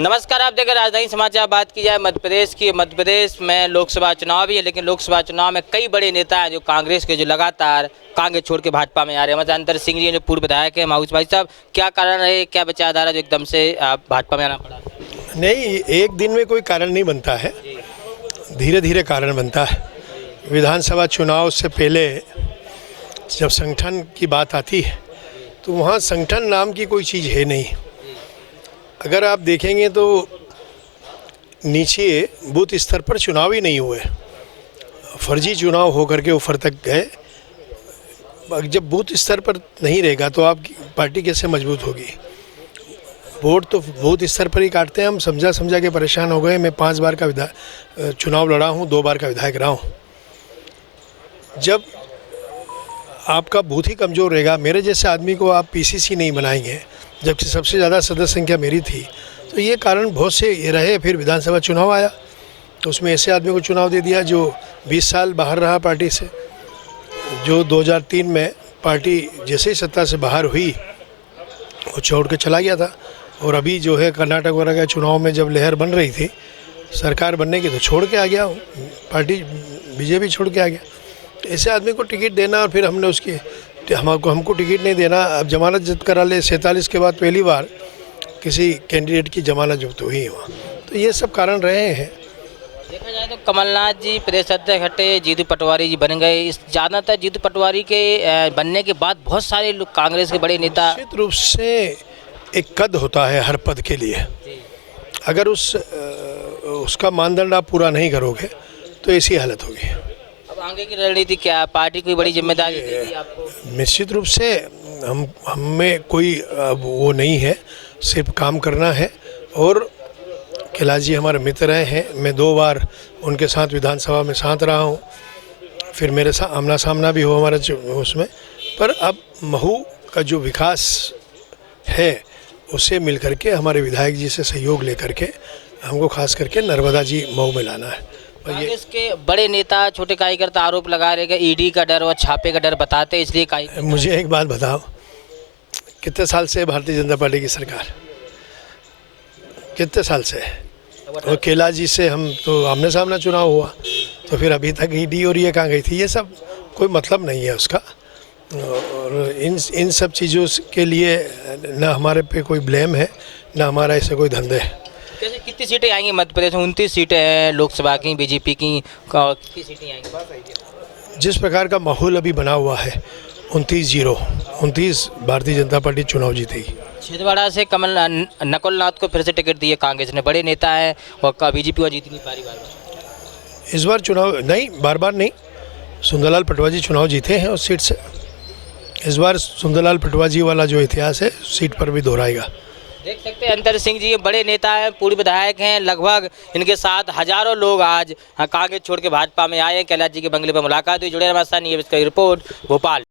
नमस्कार, आप देख रहे हैं राजधानी समाचार। बात की जाए मध्य प्रदेश की, मध्य प्रदेश में लोकसभा चुनाव भी है, लेकिन लोकसभा चुनाव में कई बड़े नेता हैं जो कांग्रेस के, जो लगातार कांग्रेस छोड़ के भाजपा में आ रहे हैं। अंतर सिंह जी जो पूर्व विधायक है, माउस भाई साहब, क्या कारण रहे, क्या विचारधारा जो एकदम से भाजपा में आना पड़ा? नहीं, एक दिन में कोई कारण नहीं बनता है, धीरे धीरे कारण बनता है। विधानसभा चुनाव से पहले जब संगठन की बात आती है तो वहाँ संगठन नाम की कोई चीज़ है नहीं। अगर आप देखेंगे तो नीचे बूथ स्तर पर चुनाव ही नहीं हुए, फर्जी चुनाव होकर के ऊपर तक गए। जब बूथ स्तर पर नहीं रहेगा तो आपकी पार्टी कैसे मजबूत होगी? वोट तो बूथ स्तर पर ही काटते हैं। हम समझा के परेशान हो गए। मैं 5 बार का चुनाव लड़ा हूँ, 2 बार का विधायक रहा हूँ। जब आपका बूथ ही कमज़ोर रहेगा, मेरे जैसे आदमी को आप पीसीसी नहीं बनाएंगे, जबकि सबसे ज़्यादा सदस्य संख्या मेरी थी, तो ये कारण बहुत से ये रहे। फिर विधानसभा चुनाव आया तो उसमें ऐसे आदमी को चुनाव दे दिया जो 20 साल बाहर रहा पार्टी से, जो 2003 में पार्टी जैसे ही सत्ता से बाहर हुई वो छोड़ के चला गया था। और अभी जो है कर्नाटक वगैरह के चुनाव में जब लहर बन रही थी सरकार बनने की, तो छोड़ के आ गया पार्टी, बीजेपी छोड़ के आ गया। ऐसे आदमी को टिकट देना और फिर हमने उसकी हमको टिकट नहीं देना। अब जमानत जब्त करा ले, 47 के बाद पहली बार किसी कैंडिडेट की जमानत जब्त हुई है वहाँ। तो ये सब कारण रहे हैं। देखा जाए तो कमलनाथ जी प्रदेश अध्यक्ष हटे, जीतू पटवारी जी बन गए। इस ज़्यादातर जीतू पटवारी के बनने के बाद बहुत सारे लोग कांग्रेस के बड़े नेता, निश्चित रूप से एक कद होता है हर पद के लिए। अगर उसका मानदंड आप पूरा नहीं करोगे तो ऐसी हालत होगी। अब आगे की रणनीति क्या है? पार्टी कोई बड़ी जिम्मेदारी देगी आपको? निश्चित रूप से हमें कोई वो नहीं है, सिर्फ काम करना है। और कैलाश जी हमारे मित्र हैं, मैं 2 बार उनके साथ विधानसभा में साथ रहा हूँ, फिर मेरे साथ आमना सामना भी हो हमारा उसमें। पर अब महू का जो विकास है उससे मिल करके हमारे विधायक जी से सहयोग लेकर के हमको खास करके नर्मदा जी महू में लाना है। कांग्रेस के बड़े नेता छोटे कार्यकर्ता आरोप लगा रहे हैं ईडी का डर और छापे का डर बताते हैं, इसलिए मुझे एक बात बताओ, कितने साल से भारतीय जनता पार्टी की सरकार, कितने साल से? और कैलाश जी से हम तो आमने सामने चुनाव हुआ, तो फिर अभी तक ईडी और ये कहाँ गई थी? ये सब कोई मतलब नहीं है उसका। और इन सब चीज़ों के लिए ना हमारे पे कोई ब्लेम है, ना हमारा ऐसा कोई धंधे है। जैसे कितनी सीटें आएंगी मध्य प्रदेश में? 29 सीटें हैं लोकसभा की, बीजेपी की, कितनी सीटें आएंगी? जिस प्रकार का माहौल अभी बना हुआ है, 29 भारतीय जनता पार्टी चुनाव जीतेगी। छिंदवाड़ा से नकुल नाथ को फिर से टिकट दिए कांग्रेस ने, बड़े नेता है और बीजेपी वहाँ जीत नहीं पा रही बार। इस बार चुनाव नहीं, बार नहीं, सुंदरलाल पटवा जी चुनाव जीते हैं उस सीट से। इस बार सुंदरलाल पटवा जी वाला जो इतिहास है सीट पर भी दोहराएगा। देख सकते हैं अंतर सिंह जी बड़े नेता हैं, पूर्व विधायक हैं। लगभग इनके साथ हजारों लोग आज कांग्रेस छोड़ के भाजपा में आए हैं। कैलाश जी के बंगले पर मुलाकात हुई। जुड़े हमारे साथ, ये रिपोर्ट भोपाल।